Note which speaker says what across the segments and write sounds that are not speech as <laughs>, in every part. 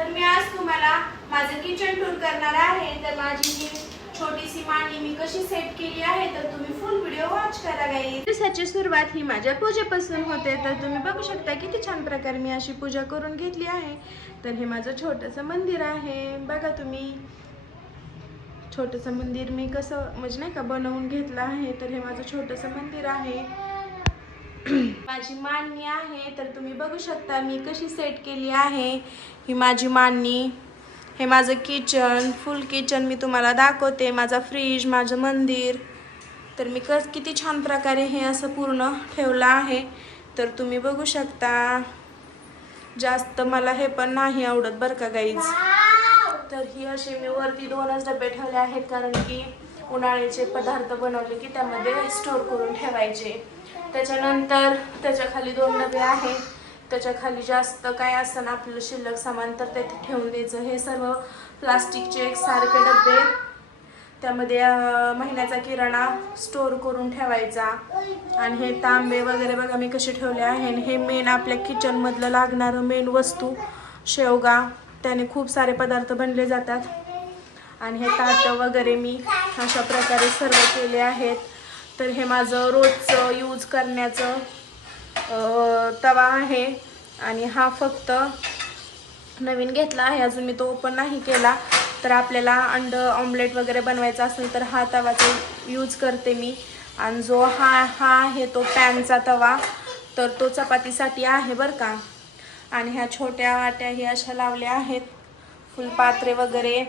Speaker 1: तर मी आज तुम्हाला माझं किचन टूर करणार आहे. तर माझी ही छोटीशी मांडणी मी कशी सेट केली आहे तर तुम्ही फुल व्हिडिओ वॉच करा गाई दिवसाची सुरुवात ही माझ्या पूजेपासून होते. तर तुम्ही बघू शकता किती छान प्रकारे मी अशी पूजा करून घेतली आहे. तर हे माझं छोटंसं मंदिर आहे. बघा तुम्ही. छोटंसं मंदिर मी कसं म्हणजे नाही का बनवून घेतलं आहे. तर हे माझं छोटंसं मंदिर आहे. <clears throat> माझी मांडणी आहे तर तुम्ही बघू शकता मी कशी सेट केली आहे. ही माझी मांडणी हे माझं किचन फुल किचन मी तुम्हाला दाखवते. माझा फ्रीज माझं मंदिर. तर मी कस किती छान प्रकारे हे असं पूर्ण ठेवलं आहे. तर तुम्ही बघू शकता. जास्त मला हे पण नाही आवडत बरं का गाईज तर ही अशी मी वरती दोनच डबे ठेवले आहेत कारण की उन्हाळ्याचे पदार्थ बनवले की त्यामध्ये स्टोर करून ठेवायचे. त्याच्यानंतर त्याच्याखाली दोन डबे आहेत. त्याच्याखाली जास्त काय असतं ना आपलं शिल्लक सामान तर ते ठेवून द्यायचं. हे सर्व प्लास्टिकचे एक सारखे डबे त्यामध्ये महिन्याचा किराणा स्टोर करून ठेवायचा. आणि हे तांबे वगैरे बघा मी कसे ठेवले आहे. आणि हे मेन आपल्या किचनमधलं लागणारं मेन वस्तू शेवगा. त्याने खूप सारे पदार्थ बनले जातात. आणि हे ताटं वगैरे मी अशा प्रकारे सर्व केले आहेत. तर हे माझं रोजचं यूज करण्याचं तवा आहे. आणि हा फक्त नवीन घेतला आहे. अजून मी तो ओपन नाही केला. तर आपल्याला अंड ऑमलेट वगैरे बनवायचा असेल तर हा तवाचा यूज करते मी. आणि जो हा हा आहे तो पॅनचा तवा तर तो चपातीसाठी आहे बरं का. आणि ह्या छोट्या वाट्या ही अशा लावल्या आहेत. फुलपात्रे वगैरे.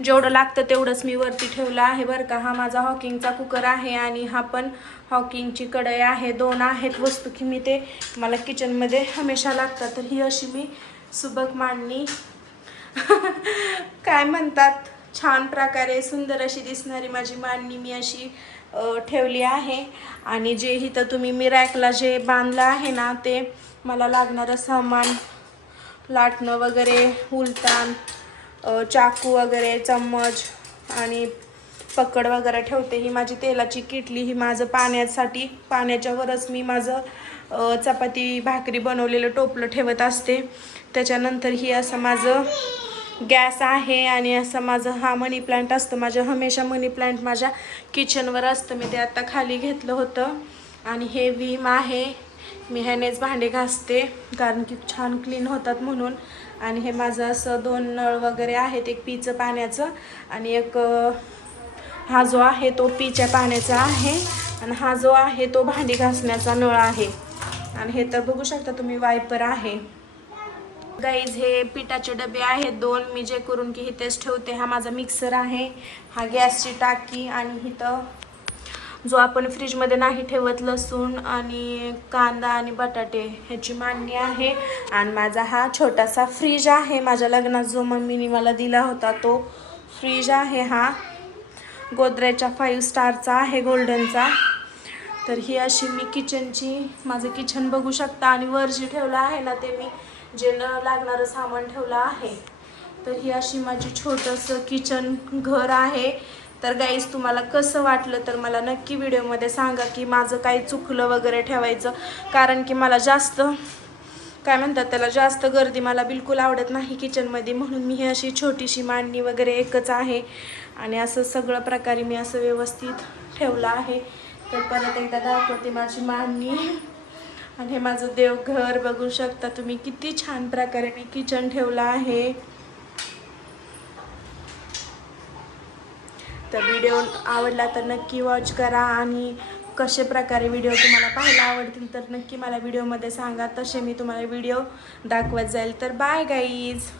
Speaker 1: जेवढं लागतं तेवढंच मी वरती ठेवलं आहे बरं का. हा माझा हॉकिंगचा कुकर आहे आणि हा पण हॉकिंगची कढई आहे. दोन आहेत वस्तू की मी ते मला किचनमध्ये हमेशा लागतात. तर ही अशी मी सुबक मांडणी. <laughs> काय म्हणतात? छान प्रकारे सुंदर अशी दिसणारी माझी मांडणी मी अशी ठेवली आहे. आणि जे इथं तुम्ही मिरॅकला जे बांधलं आहे ना ते मला लागणारं सामान लाटणं वगैरे उलतान चाकू वगैरे चम्मच आणि पकड वगैरे ठेवते. ही माझी तेलाची किटली. ही माझं पाण्यासाठी पाण्याच्यावरच मी माझं चपाती भाकरी बनवलेलं टोपलं ठेवत असते. त्याच्यानंतर ही असं माझं गॅस आहे आणि असं माझं हा मनी प्लांट असतं. माझं हमेशा मनी प्लांट माझ्या किचनवर असतं. मी ते आत्ता खाली घेतलं होतं. आणि हे विम आहे. मी ह्यानेच भांडे घासते कारण की छान क्लीन होतात म्हणून. आणि हे माझं असं दोन नळ वगैरे आहेत एक पीचं पाण्याचं आणि एक हा जो आहे तो पीच्या पाण्याचा आहे. आणि हा जो आहे तो भांडी घासण्याचा नळ आहे. आणि हे तर बघू शकता तुम्ही वायपर आहे. गाईज हे पिठाचे डबे आहेत दोन. मी जे करून की इथेच ठेवते. हा माझा मिक्सर आहे. हा गॅसची टाकी आणि इथं जो आपण फ्रीजमध्ये नाही ठेवत लसूण आणि कांदा आणि बटाटे ह्याची मांडणी आहे. आणि माझा हा छोटासा फ्रीज आहे. माझ्या लग्नात जो मम्मीने मला दिला होता तो फ्रीज आहे हा. गोदरेजच्या फाईव्ह स्टारचा आहे गोल्डनचा. तर ही अशी मी किचनची माझं किचन बघू शकता. आणि वर जे ठेवलं आहे ना ते मी जे न लागणारं सामान ठेवलं आहे. तर ही अशी माझी छोटंसं किचन घर आहे. तर गाईज तुम्हाला कसं वाटलं तर मला नक्की व्हिडिओमध्ये सांगा की माझं काही चुकलं वगैरे ठेवायचं. कारण की मला जास्त काय म्हणतात त्याला जास्त गर्दी मला बिलकुल आवडत नाही किचनमध्ये म्हणून मी ही अशी छोटीशी मांडणी वगैरे एकच आहे. आणि असं सगळं प्रकारे मी असं व्यवस्थित ठेवलं आहे. तर परत एकदा दाखवते माझी मांडणी. आणि हे माझं देवघर बघू शकता तुम्ही किती छान प्रकारे मी किचन ठेवलं आहे. तर व्हिडिओ आवडला तर नक्की वॉच करा आणि कसे प्रकारे व्हिडिओ तुम्हाला पाहायला आवडतील तर नक्की मला व्हिडिओमध्ये सांगा. तसे मी तुम्हाला व्हिडिओ दाखवत जाईल. तर बाय गाईज